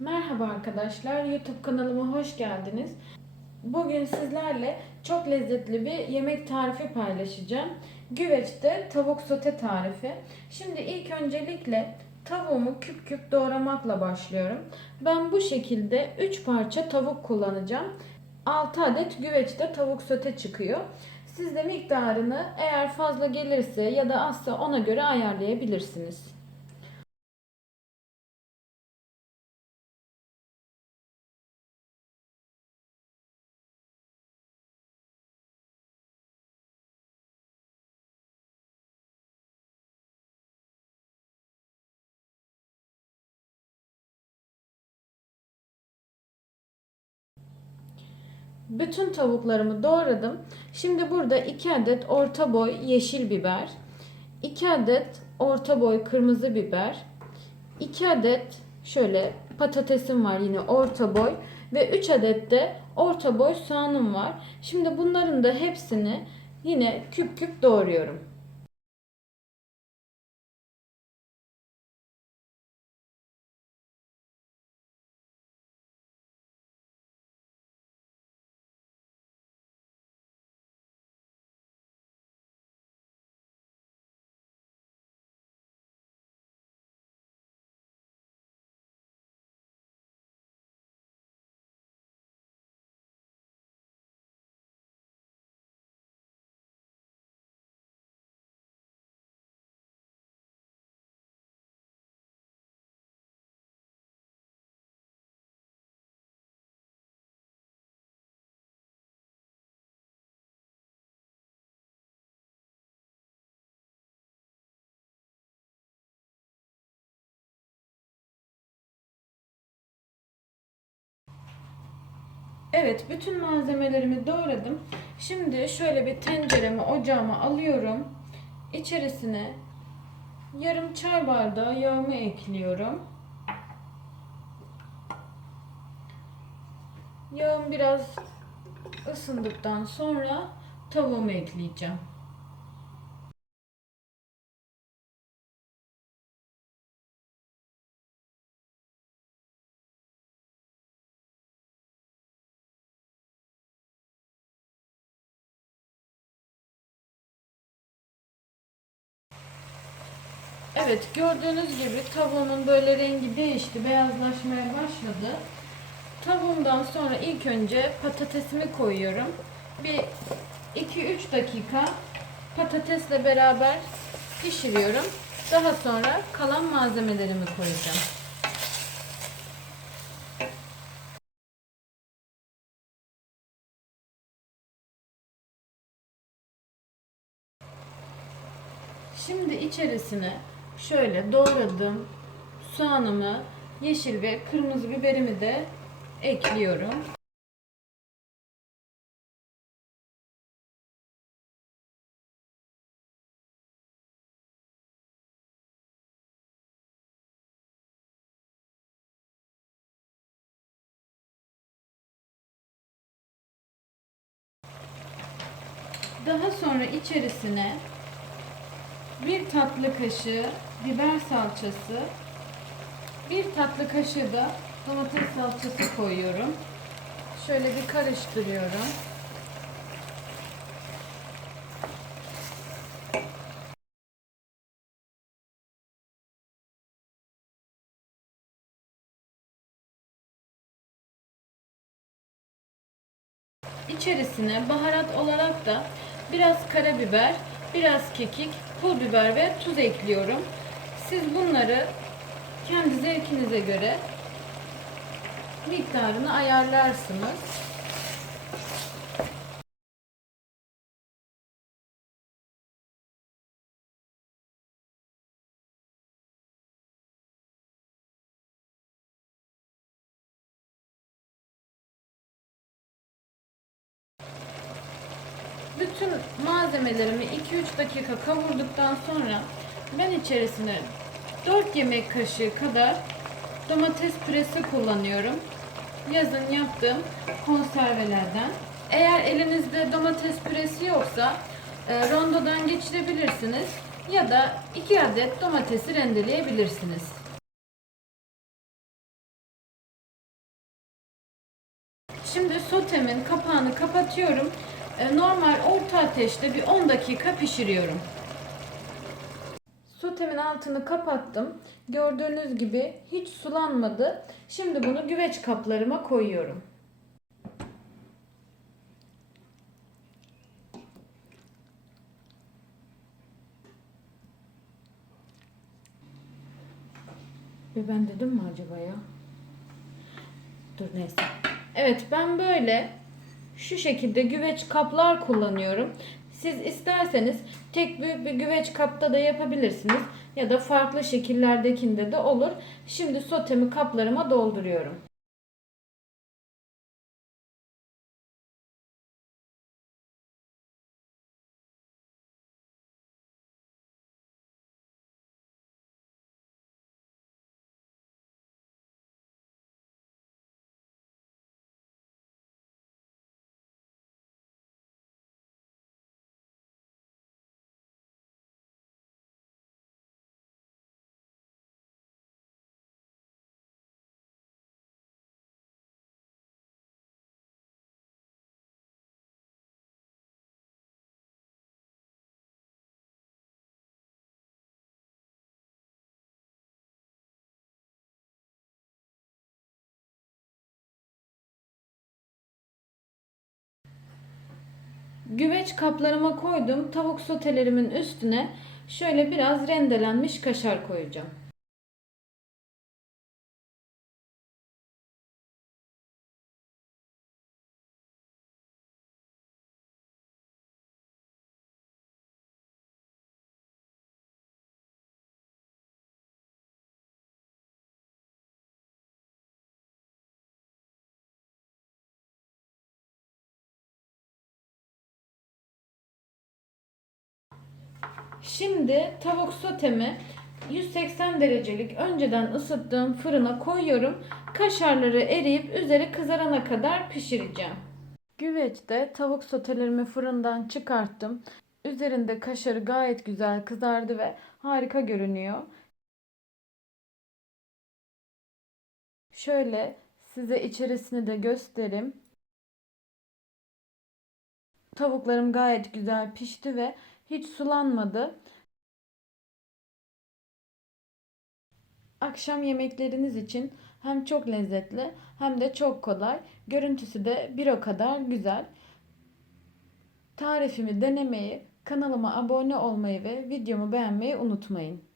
Merhaba arkadaşlar, YouTube kanalıma hoş geldiniz. Bugün sizlerle çok lezzetli bir yemek tarifi paylaşacağım. Güveçte tavuk sote tarifi. Şimdi ilk öncelikle tavuğumu küp küp doğramakla başlıyorum. Ben bu şekilde 3 parça tavuk kullanacağım. 6 adet güveçte tavuk sote çıkıyor. Siz de miktarını eğer fazla gelirse ya da azsa ona göre ayarlayabilirsiniz. Bütün tavuklarımı doğradım. Şimdi burada 2 adet orta boy yeşil biber, 2 adet orta boy kırmızı biber, 2 adet şöyle patatesim var yine orta boy ve 3 adet de orta boy soğanım var. Şimdi bunların da hepsini yine küp küp doğruyorum. Evet, bütün malzemelerimi doğradım. Şimdi şöyle bir tenceremi ocağıma alıyorum. İçerisine yarım çay bardağı yağımı ekliyorum. Yağım biraz ısındıktan sonra tavuğumu ekleyeceğim. Evet gördüğünüz gibi tavuğumun böyle rengi değişti. Beyazlaşmaya başladı. Tavuğumdan sonra ilk önce patatesimi koyuyorum. Bir 2-3 dakika patatesle beraber pişiriyorum. Daha sonra kalan malzemelerimi koyacağım. Şimdi içerisine şöyle doğradığım soğanımı, yeşil ve kırmızı biberimi de ekliyorum. Daha sonra içerisine bir tatlı kaşığı biber salçası, bir tatlı kaşığı da domates salçası koyuyorum. Şöyle bir karıştırıyorum. İçerisine baharat olarak da biraz karabiber, biraz kekik, pul biber ve tuz ekliyorum. Siz bunları kendi zevkinize göre miktarını ayarlarsınız. Bütün malzemelerimi 2-3 dakika kavurduktan sonra ben içerisine 4 yemek kaşığı kadar domates püresi kullanıyorum. Yazın yaptığım konservelerden. Eğer elinizde domates püresi yoksa e, rondodan geçirebilirsiniz ya da 2 adet domatesi rendeleyebilirsiniz. sotemin kapağını kapatıyorum. E, Normal orta ateşte bir 10 dakika pişiriyorum. Sotemin altını kapattım. Gördüğünüz gibi hiç sulanmadı. Şimdi bunu güveç kaplarıma koyuyorum. Ve ben dedim mi acaba ya? Dur neyse. Evet ben böyle şu şekilde güveç kaplar kullanıyorum. Siz isterseniz tek büyük bir güveç kapta da yapabilirsiniz. Ya da farklı şekillerdekinde de olur. Şimdi sotemi kaplarıma dolduruyorum. Güveç kaplarıma koydum. Tavuk sotelerimin üstüne şöyle biraz rendelenmiş kaşar koyacağım. Şimdi tavuk sotemi 180 derecelik önceden ısıttığım fırına koyuyorum. Kaşarları eriyip üzeri kızarana kadar pişireceğim. Güveçte tavuk sotelerimi fırından çıkarttım. Üzerinde kaşarı gayet güzel kızardı ve harika görünüyor. Şöyle size içerisini de göstereyim. Tavuklarım gayet güzel pişti ve hiç sulanmadı. Akşam yemekleriniz için hem çok lezzetli hem de çok kolay. Görüntüsü de bir o kadar güzel. Tarifimi denemeyi, kanalıma abone olmayı ve videomu beğenmeyi unutmayın.